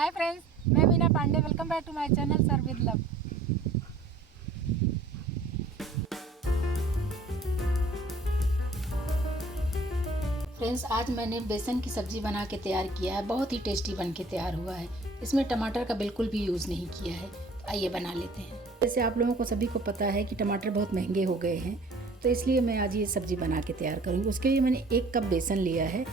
हाय friends, मैं Meena Pandey. Welcome back to my channel serve with love. Friends, आज मैंने बेसन की सब्ज़ी बना के तैयार किया है। बहुत ही टेस्टी बन के तैयार हुआ है। इसमें टमाटर का बिल्कुल भी यूज़ नहीं किया है। तो आइए बना लेते हैं। जैसे आप लोगों को सभी को पता है कि टमाटर बहुत महंगे हो गए हैं, तो इसलिए मैं आज ये सब्ज़ी बना के तैयार करूँगी। उसके लिए मैंने 1 कप बेसन लिया है।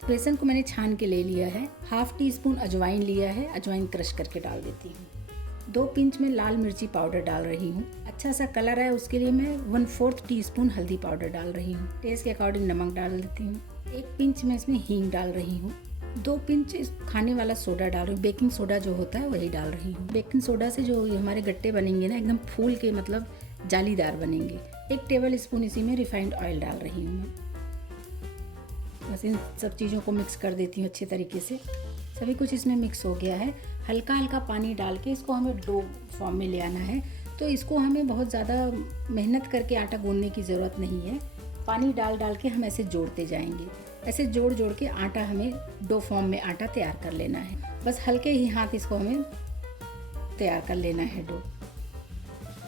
बेसन को मैंने छान के ले लिया है। हाफ टी स्पून अजवाइन लिया है। अजवाइन क्रश करके डाल देती हूँ। 2 पिंच में लाल मिर्ची पाउडर डाल रही हूँ। अच्छा सा कलर है उसके लिए मैं 1/4 टीस्पून हल्दी पाउडर डाल रही हूँ। टेस्ट के अकॉर्डिंग नमक डाल देती हूँ। 1 पिंच में इसमें हींग डाल रही हूँ। 2 पिंच खाने वाला सोडा डाल रही हूँ। बेकिंग सोडा जो होता है वही डाल रही हूँ। बेकिंग सोडा से जो हमारे गट्टे बनेंगे ना, एकदम फूल के मतलब जालीदार बनेंगे। 1 टेबल स्पून इसी में रिफाइंड ऑयल डाल रही हूँ मैं। बस इन सब चीज़ों को मिक्स कर देती हूँ अच्छे तरीके से। सभी कुछ इसमें मिक्स हो गया है। हल्का हल्का पानी डाल के इसको हमें डो फॉर्म में ले आना है। तो इसको हमें बहुत ज़्यादा मेहनत करके आटा गूंदने की ज़रूरत नहीं है। पानी डाल डाल के हम ऐसे जोड़ते जाएंगे। ऐसे जोड़ जोड़ के आटा हमें डो फॉर्म में आटा तैयार कर लेना है। बस हल्के ही हाथ इसको हमें तैयार कर लेना है डो।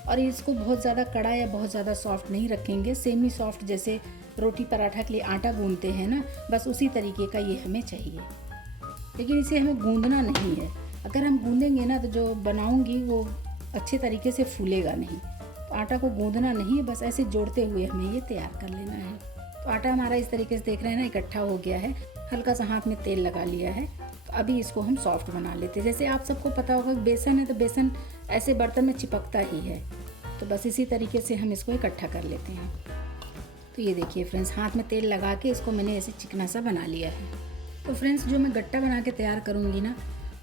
और इसको बहुत ज़्यादा कड़ा या बहुत ज़्यादा सॉफ्ट नहीं रखेंगे। सेमी सॉफ्ट, जैसे रोटी पराठा के लिए आटा गूंदते हैं ना, बस उसी तरीके का ये हमें चाहिए। लेकिन इसे हमें गूंदना नहीं है। अगर हम गूंदेंगे ना तो जो बनाऊंगी वो अच्छे तरीके से फूलेगा नहीं। तो आटा को गूंदना नहीं है, बस ऐसे जोड़ते हुए हमें ये तैयार कर लेना है। तो आटा हमारा इस तरीके से देख रहे हैं ना, इकट्ठा हो गया है। हल्का सा हाथ में तेल लगा लिया है। तो अभी इसको हम सॉफ्ट बना लेते हैं। जैसे आप सबको पता होगा बेसन है तो बेसन ऐसे बर्तन में चिपकता ही है। तो बस इसी तरीके से हम इसको इकट्ठा कर लेते हैं। तो ये देखिए फ्रेंड्स, हाथ में तेल लगा के इसको मैंने ऐसे चिकना सा बना लिया है। तो फ्रेंड्स, जो मैं गट्टा बना के तैयार करूँगी ना,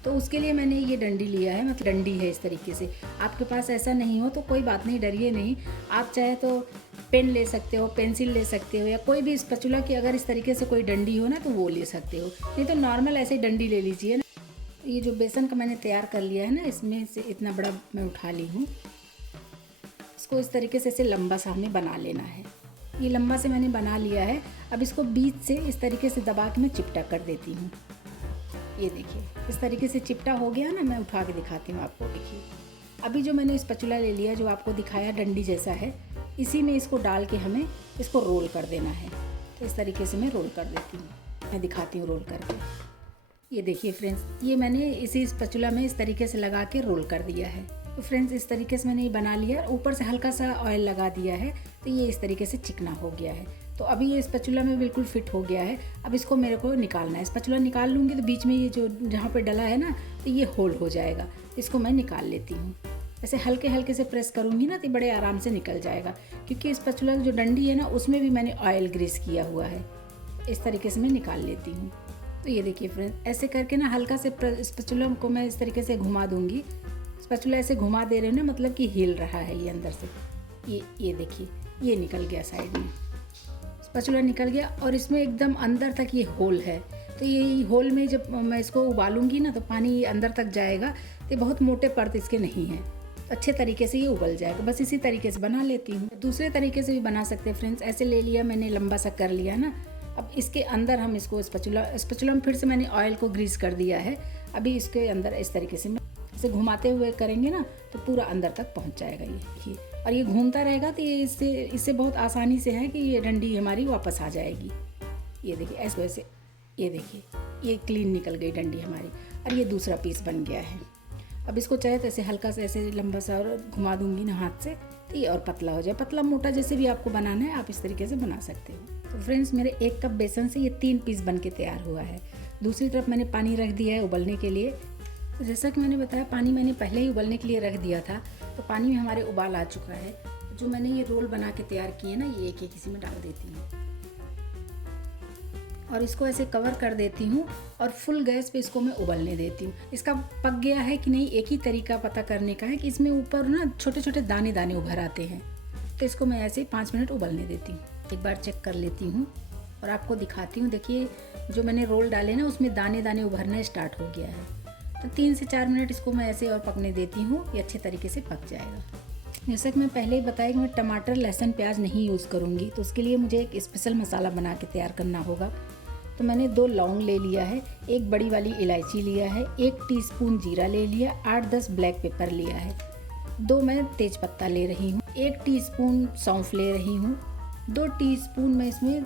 तो उसके लिए मैंने ये डंडी लिया है। मतलब डंडी है इस तरीके से। आपके पास ऐसा नहीं हो तो कोई बात नहीं, डरिए नहीं। आप चाहे तो पेन ले सकते हो, पेंसिल ले सकते हो, या कोई भी स्पैचुला की अगर इस तरीके से कोई डंडी हो ना तो वो ले सकते हो। नहीं तो नॉर्मल ऐसे डंडी ले लीजिए ना। ये जो बेसन का मैंने तैयार कर लिया है ना, इसमें से इतना बड़ा मैं उठा ली हूँ। इसको इस तरीके से ऐसे लंबा सा हमें बना लेना है। ये लंबा से मैंने बना लिया है। अब इसको बीच से इस तरीके से दबा के मैं चिपटा कर देती हूँ। ये देखिए, इस तरीके से चिपटा हो गया ना। मैं उठा के दिखाती हूँ आपको। देखिए, अभी जो मैंने स्पैचुला ले लिया, जो आपको दिखाया डंडी जैसा है, इसी में इसको डाल के हमें इसको रोल कर देना है। तो इस तरीके से मैं रोल कर देती हूँ। मैं दिखाती हूँ रोल करके। ये देखिए फ्रेंड्स, ये मैंने इसी स्पैचुला में इस तरीके से लगा के रोल कर दिया है। तो फ्रेंड्स, इस तरीके से मैंने ये बना लिया। ऊपर से हल्का सा ऑयल लगा दिया है, तो ये इस तरीके से चिकना हो गया है। तो अभी ये स्पैचुला में बिल्कुल फिट हो गया है। अब इसको मेरे को निकालना है। स्पैचुला निकाल लूँगी तो बीच में ये जो जहाँ पे डला है ना, तो ये होल हो जाएगा। इसको मैं निकाल लेती हूँ। ऐसे हल्के हल्के से प्रेस करूँगी ना तो बड़े आराम से निकल जाएगा। क्योंकि स्पैचुला जो डंडी है ना, उसमें भी मैंने ऑयल ग्रीस किया हुआ है। इस तरीके से मैं निकाल लेती हूँ। तो ये देखिए फ्रेंड्स, ऐसे करके ना हल्का से स्पैचुला को मैं इस तरीके से घुमा दूँगी। स्पैचुला ऐसे घुमा दे रहे हो ना, मतलब कि हिल रहा है ये अंदर से। ये देखिए, ये निकल गया साइड में। स्पैचुला निकल गया और इसमें एकदम अंदर तक ये होल है। तो ये होल में जब मैं इसको उबालूंगी ना तो पानी अंदर तक जाएगा। तो बहुत मोटे परत इसके नहीं हैं, तो अच्छे तरीके से ये उबल जाएगा। बस इसी तरीके से बना लेती हूँ। दूसरे तरीके से भी बना सकते हैं फ्रेंड्स। ऐसे ले लिया मैंने, लंबा सा कर लिया ना। अब इसके अंदर हम इसको स्पैचुला में फिर से मैंने ऑयल को ग्रीस कर दिया है। अभी इसके अंदर इस तरीके से इसे घुमाते हुए करेंगे ना तो पूरा अंदर तक पहुंच जाएगा ये। और ये घूमता रहेगा तो ये इससे बहुत आसानी से है कि ये डंडी हमारी वापस आ जाएगी। ये देखिए, ऐसे वैसे ये देखिए, ये क्लीन निकल गई डंडी हमारी। और ये दूसरा पीस बन गया है। अब इसको चाहे तो ऐसे हल्का सा ऐसे लंबा सा और घुमा दूंगी ना हाथ से, तो ये और पतला हो जाए। पतला मोटा जैसे भी आपको बनाना है आप इस तरीके से बना सकते हो। तो फ्रेंड्स, मेरे 1 कप बेसन से ये 3 पीस बन के तैयार हुआ है। दूसरी तरफ मैंने पानी रख दिया है उबलने के लिए। तो जैसा कि मैंने बताया, पानी मैंने पहले ही उबलने के लिए रख दिया था। तो पानी में हमारे उबाल आ चुका है। जो मैंने ये रोल बना के तैयार किए ना, ये एक एक इसी में डाल देती हूँ और इसको ऐसे कवर कर देती हूँ और फुल गैस पे इसको मैं उबलने देती हूँ। इसका पक गया है कि नहीं, एक ही तरीका पता करने का है कि इसमें ऊपर ना छोटे छोटे दाने दाने उभर आते हैं। तो इसको मैं ऐसे 5 मिनट उबलने देती हूँ। एक बार चेक कर लेती हूँ और आपको दिखाती हूँ। देखिए, जो मैंने रोल डाले ना उसमें दाने दाने उभरना स्टार्ट हो गया है। तो 3 से 4 मिनट इसको मैं ऐसे और पकने देती हूँ। ये अच्छे तरीके से पक जाएगा। जैसा कि मैं पहले ही बताया कि मैं टमाटर, लहसुन, प्याज नहीं यूज़ करूँगी। तो उसके लिए मुझे एक स्पेशल मसाला बना के तैयार करना होगा। तो मैंने 2 लौंग ले लिया है, 1 बड़ी वाली इलायची लिया है, 1 टीस्पून जीरा ले लिया, 8-10 ब्लैक पेपर लिया है, 2 मैं तेज पत्ता ले रही हूँ, 1 टीस्पून सौंफ ले रही हूँ, 2 टीस्पून मैं इसमें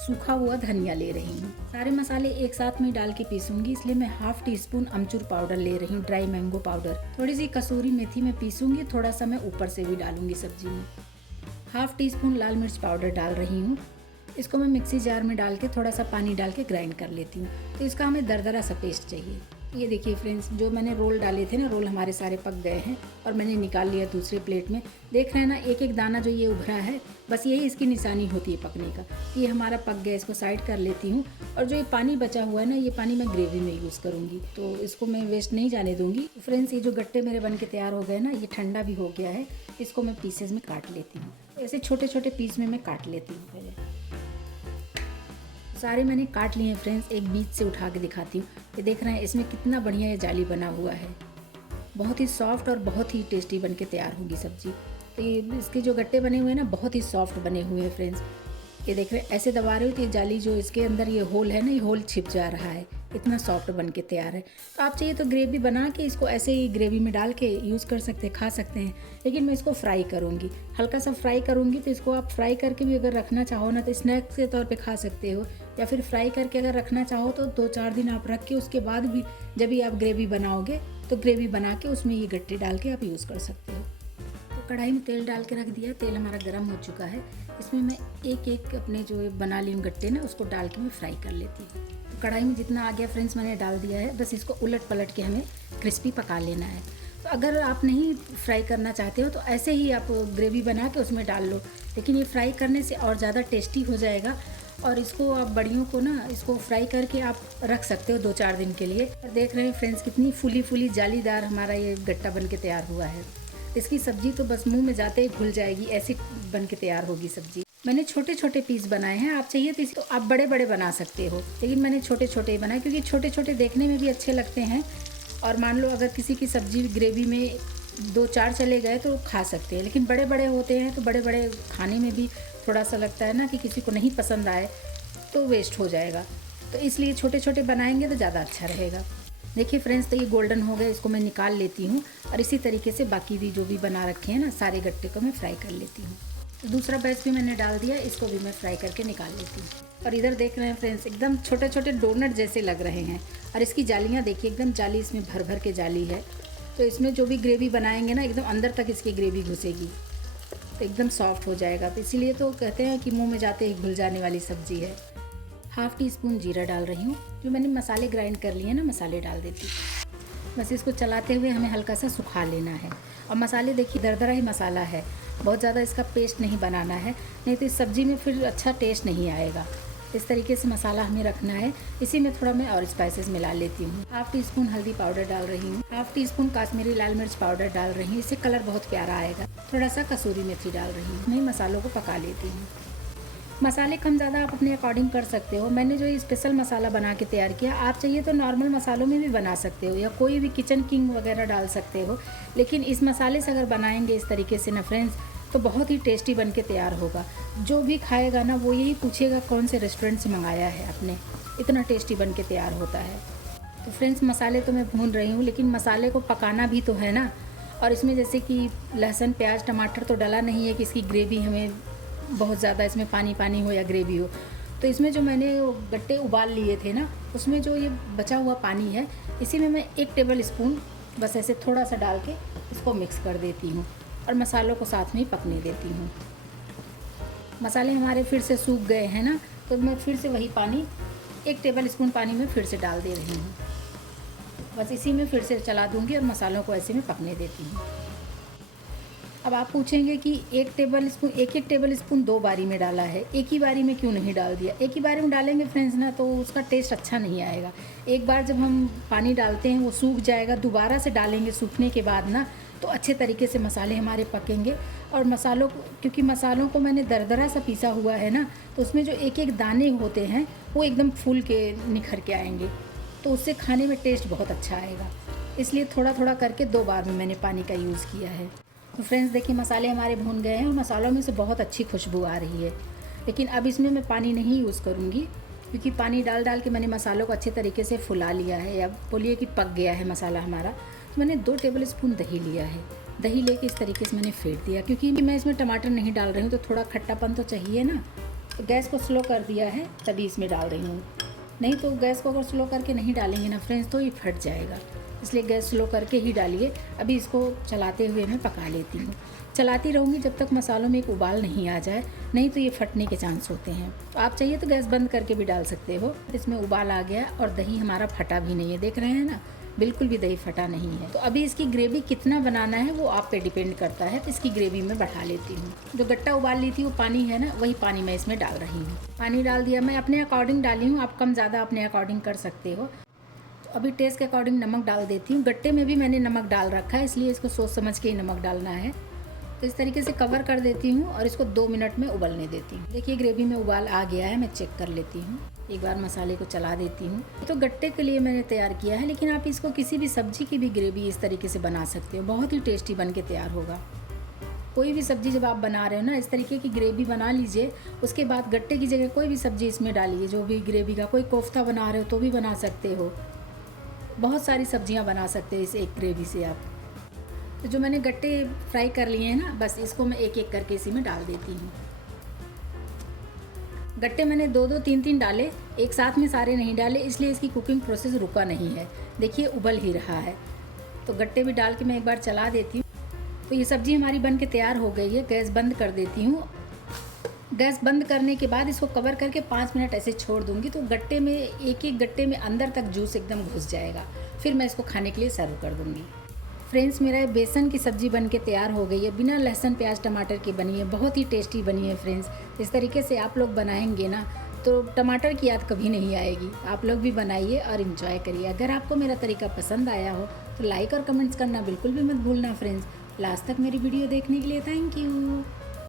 सूखा हुआ धनिया ले रही हूँ। सारे मसाले एक साथ में डाल के पीसूंगी, इसलिए मैं ½ टीस्पून अमचूर पाउडर ले रही हूँ, ड्राई मैंगो पाउडर। थोड़ी सी कसूरी मेथी में पीसूंगी, थोड़ा सा मैं ऊपर से भी डालूंगी सब्जी में। ½ टीस्पून लाल मिर्च पाउडर डाल रही हूँ। इसको मैं मिक्सी जार में डाल के थोड़ा सा पानी डाल के ग्राइंड कर लेती हूँ। तो इसका हमें दरदरा सा पेस्ट चाहिए। ये देखिए फ्रेंड्स, जो मैंने रोल डाले थे ना, रोल हमारे सारे पक गए हैं और मैंने निकाल लिया दूसरे प्लेट में। देख रहे हैं ना, एक एक दाना जो ये उभरा है, बस यही इसकी निशानी होती है पकने का। ये हमारा पक गया, इसको साइड कर लेती हूँ। और जो ये पानी बचा हुआ है ना, ये पानी मैं ग्रेवी में यूज़ करूँगी, तो इसको मैं वेस्ट नहीं जाने दूँगी। फ्रेंड्स, ये जो गट्टे मेरे बन के तैयार हो गए ना, ये ठंडा भी हो गया है। इसको मैं पीसेज में काट लेती हूँ। ऐसे छोटे छोटे पीस में मैं काट लेती हूँ। पहले सारे मैंने काट लिए हैं फ्रेंड्स। एक बीच से उठा के दिखाती हूँ। ये देख रहे हैं, इसमें कितना बढ़िया ये जाली बना हुआ है। बहुत ही सॉफ्ट और बहुत ही टेस्टी बन के तैयार होगी सब्जी। तो ये इसके जो गट्टे बने हुए हैं ना, बहुत ही सॉफ्ट बने हुए हैं फ्रेंड्स। ये देख रहे हैं, ऐसे दबा रहे हो तो ये जाली जो इसके अंदर ये होल है ना, ये होल छिप जा रहा है। इतना सॉफ्ट बन के तैयार है। तो आप चाहिए तो ग्रेवी बना के इसको ऐसे ही ग्रेवी में डाल के यूज़ कर सकते हैं, खा सकते हैं। लेकिन मैं इसको फ्राई करूँगी, हल्का सा फ्राई करूँगी। तो इसको आप फ्राई करके भी अगर रखना चाहो ना, तो स्नैक्स के तौर पे खा सकते हो, या फिर फ्राई करके अगर रखना चाहो तो 2-4 दिन आप रख के उसके बाद भी जब भी आप ग्रेवी बनाओगे तो ग्रेवी बना के उसमें ये गट्टे डाल के आप यूज़ कर सकते हो। तो कढ़ाई में तेल डाल के रख दिया, तेल हमारा गर्म हो चुका है। इसमें मैं एक एक अपने जो बना ली हूँ गट्टे ना, उसको डाल के मैं फ्राई कर लेती हूँ। तो कढ़ाई में जितना आ गया फ्रेंड्स मैंने डाल दिया है। बस इसको उलट पलट के हमें क्रिस्पी पका लेना है। तो अगर आप नहीं फ्राई करना चाहते हो तो ऐसे ही आप ग्रेवी बना के उसमें डाल लो, लेकिन ये फ्राई करने से और ज़्यादा टेस्टी हो जाएगा। और इसको आप बड़ियों को ना, इसको फ्राई करके आप रख सकते हो 2-4 दिन के लिए। और देख रहे हैं फ्रेंड्स, कितनी फूली फूली जालीदार हमारा ये गट्टा बन के तैयार हुआ है। इसकी सब्जी तो बस मुंह में जाते ही घुल जाएगी, ऐसी बन के तैयार होगी सब्जी। मैंने छोटे छोटे पीस बनाए हैं, आप चाहिए तो आप बड़े बड़े बना सकते हो, लेकिन मैंने छोटे छोटे ही बनाए क्योंकि छोटे छोटे देखने में भी अच्छे लगते हैं। और मान लो अगर किसी की सब्जी ग्रेवी में 2-4 चले गए तो खा सकते हैं, लेकिन बड़े बड़े होते हैं तो बड़े बड़े खाने में भी थोड़ा सा लगता है ना कि किसी को नहीं पसंद आए तो वेस्ट हो जाएगा। तो इसलिए छोटे छोटे बनाएंगे तो ज़्यादा अच्छा रहेगा। देखिए फ्रेंड्स, तो ये गोल्डन हो गए, इसको मैं निकाल लेती हूँ। और इसी तरीके से बाकी भी जो भी बना रखे हैं ना, सारे गट्टे को मैं फ्राई कर लेती हूँ। तो दूसरा बैच भी मैंने डाल दिया, इसको भी मैं फ्राई करके निकाल लेती हूँ। और इधर देख रहे हैं फ्रेंड्स, एकदम छोटे छोटे डोनट जैसे लग रहे हैं। और इसकी जालियाँ देखिए, एकदम जाली इसमें भर भर के जाली है। तो इसमें जो भी ग्रेवी बनाएंगे ना, एकदम अंदर तक इसकी ग्रेवी घुसेगी, तो एकदम सॉफ्ट हो जाएगा। तो इसीलिए तो कहते हैं कि मुँह में जाते ही घुल जाने वाली सब्जी है। ½ टीस्पून जीरा डाल रही हूँ। जो मैंने मसाले ग्राइंड कर लिए ना, मसाले डाल देती हूँ। बस इसको चलाते हुए हमें हल्का सा सुखा लेना है। और मसाले देखिए, दरदरा ही मसाला है, बहुत ज़्यादा इसका पेस्ट नहीं बनाना है, नहीं तो इस सब्ज़ी में फिर अच्छा टेस्ट नहीं आएगा। इस तरीके से मसाला हमें रखना है। इसी में थोड़ा मैं और स्पाइसेस मिला लेती हूँ। ½ टीस्पून हल्दी पाउडर डाल रही हूँ, ½ टीस्पून काश्मीरी लाल मिर्च पाउडर डाल रही हूँ, इससे कलर बहुत प्यारा आएगा। थोड़ा सा कसूरी मेथी डाल रही हूँ। मैं मसालों को पका लेती हूँ। मसाले कम ज़्यादा आप अपने अकॉर्डिंग कर सकते हो। मैंने जो ये स्पेशल मसाला बना के तैयार किया, आप चाहिए तो नॉर्मल मसालों में भी बना सकते हो, या कोई भी किचन किंग वगैरह डाल सकते हो। लेकिन इस मसाले से अगर बनाएंगे इस तरीके से ना फ्रेंड्स, तो बहुत ही टेस्टी बन के तैयार होगा। जो भी खाएगा ना, वो यही पूछेगा कौन से रेस्टोरेंट से मंगाया है आपने, इतना टेस्टी बन के तैयार होता है। तो फ्रेंड्स, मसाले तो मैं भून रही हूँ, लेकिन मसाले को पकाना भी तो है ना। और इसमें जैसे कि लहसुन प्याज टमाटर तो डला नहीं है कि इसकी ग्रेवी हमें बहुत ज़्यादा इसमें पानी पानी हो या ग्रेवी हो। तो इसमें जो मैंने गट्टे उबाल लिए थे ना, उसमें जो ये बचा हुआ पानी है, इसी में मैं 1 टेबल स्पून बस ऐसे थोड़ा सा डाल के इसको मिक्स कर देती हूँ और मसालों को साथ में ही पकने देती हूँ। मसाले हमारे फिर से सूख गए हैं ना, तो मैं फिर से वही पानी 1 टेबल स्पून पानी में फिर से डाल दे रही हूँ। बस इसी में फिर से चला दूँगी और मसालों को ऐसे में पकने देती हूँ। अब आप पूछेंगे कि 1 टेबल स्पून 2 बारी में डाला है, एक ही बारी में क्यों नहीं डाल दिया। एक ही बारी में डालेंगे फ्रेंड्स ना, तो उसका टेस्ट अच्छा नहीं आएगा। एक बार जब हम पानी डालते हैं वो सूख जाएगा, दोबारा से डालेंगे सूखने के बाद ना, तो अच्छे तरीके से मसाले हमारे पकेंगे। और मसालों को, क्योंकि मसालों को मैंने दरदरा सा पीसा हुआ है ना, तो उसमें जो एक एक दाने होते हैं वो एकदम फूल के निखर के आएंगे, तो उससे खाने में टेस्ट बहुत अच्छा आएगा। इसलिए थोड़ा थोड़ा करके 2 बार में मैंने पानी का यूज़ किया है। तो फ्रेंड्स देखिए, मसाले हमारे भून गए हैं और मसालों में से बहुत अच्छी खुशबू आ रही है। लेकिन अब इसमें मैं पानी नहीं यूज़ करूँगी, क्योंकि पानी डाल डाल के मैंने मसालों को अच्छे तरीके से फुला लिया है, या बोलिए कि पक गया है मसाला हमारा। तो मैंने 2 टेबल स्पून दही लिया है। दही लेके इस तरीके से मैंने फेंट दिया, क्योंकि मैं इसमें टमाटर नहीं डाल रही हूँ तो थोड़ा खट्टापन तो चाहिए ना। तो गैस को स्लो कर दिया है तभी इसमें डाल रही हूँ, नहीं तो गैस को अगर स्लो करके नहीं डालेंगे ना फ्रेंड्स तो ये फट जाएगा, इसलिए गैस स्लो करके ही डालिए। अभी इसको चलाते हुए मैं पका लेती हूँ। चलाती रहूँगी जब तक मसालों में एक उबाल नहीं आ जाए, नहीं तो ये फटने के चांस होते हैं। तो आप चाहिए तो गैस बंद करके भी डाल सकते हो। इसमें उबाल आ गया और दही हमारा फटा भी नहीं है, देख रहे हैं ना, बिल्कुल भी दही फटा नहीं है। तो अभी इसकी ग्रेवी कितना बनाना है वो आप पे डिपेंड करता है। तो इसकी ग्रेवी मैं बढ़ा लेती हूँ। जो गट्टा उबाल ली थी वो पानी है ना, वही पानी मैं इसमें डाल रही हूँ। पानी डाल दिया, मैं अपने अकॉर्डिंग डाली हूँ, आप कम ज़्यादा अपने अकॉर्डिंग कर सकते हो। तो अभी टेस्ट के अकॉर्डिंग नमक डाल देती हूँ। गट्टे में भी मैंने नमक डाल रखा है, इसलिए इसको सोच समझ के ही नमक डालना है। तो इस तरीके से कवर कर देती हूँ और इसको 2 मिनट में उबलने देती हूँ। देखिए ग्रेवी में उबाल आ गया है, मैं चेक कर लेती हूँ। एक बार मसाले को चला देती हूँ। तो गट्टे के लिए मैंने तैयार किया है, लेकिन आप इसको किसी भी सब्जी की भी ग्रेवी इस तरीके से बना सकते हो, बहुत ही टेस्टी बन के तैयार होगा। कोई भी सब्जी जब आप बना रहे हो ना, इस तरीके की ग्रेवी बना लीजिए। उसके बाद गट्टे की जगह कोई भी सब्जी इसमें डालिए, जो भी ग्रेवी का, कोई कोफ्ता बना रहे हो तो भी बना सकते हो, बहुत सारी सब्जियां बना सकते हो इस एक ग्रेवी से आप। तो जो मैंने गट्टे फ्राई कर लिए हैं ना, बस इसको मैं एक एक करके इसी में डाल देती हूँ। गट्टे मैंने 2-2, 3-3 डाले, एक साथ में सारे नहीं डाले, इसलिए इसकी कुकिंग प्रोसेस रुका नहीं है। देखिए उबल ही रहा है। तो गट्टे भी डाल के मैं एक बार चला देती हूँ। तो ये सब्ज़ी हमारी बन के तैयार हो गई है। गैस बंद कर देती हूँ। गैस बंद करने के बाद इसको कवर करके 5 मिनट ऐसे छोड़ दूँगी, तो गट्टे में एक गट्टे में अंदर तक जूस एकदम घुस जाएगा। फिर मैं इसको खाने के लिए सर्व कर दूँगी। फ्रेंड्स, मेरा बेसन की सब्ज़ी बन के तैयार हो गई है, बिना लहसुन प्याज टमाटर की बनी है, बहुत ही टेस्टी बनी है फ्रेंड्स। इस तरीके से आप लोग बनाएंगे ना तो टमाटर की याद कभी नहीं आएगी। आप लोग भी बनाइए और इन्जॉय करिए। अगर आपको मेरा तरीका पसंद आया हो तो लाइक और कमेंट्स करना बिल्कुल भी मत भूलना फ्रेंड्स। लास्ट तक मेरी वीडियो देखने के लिए थैंक यू।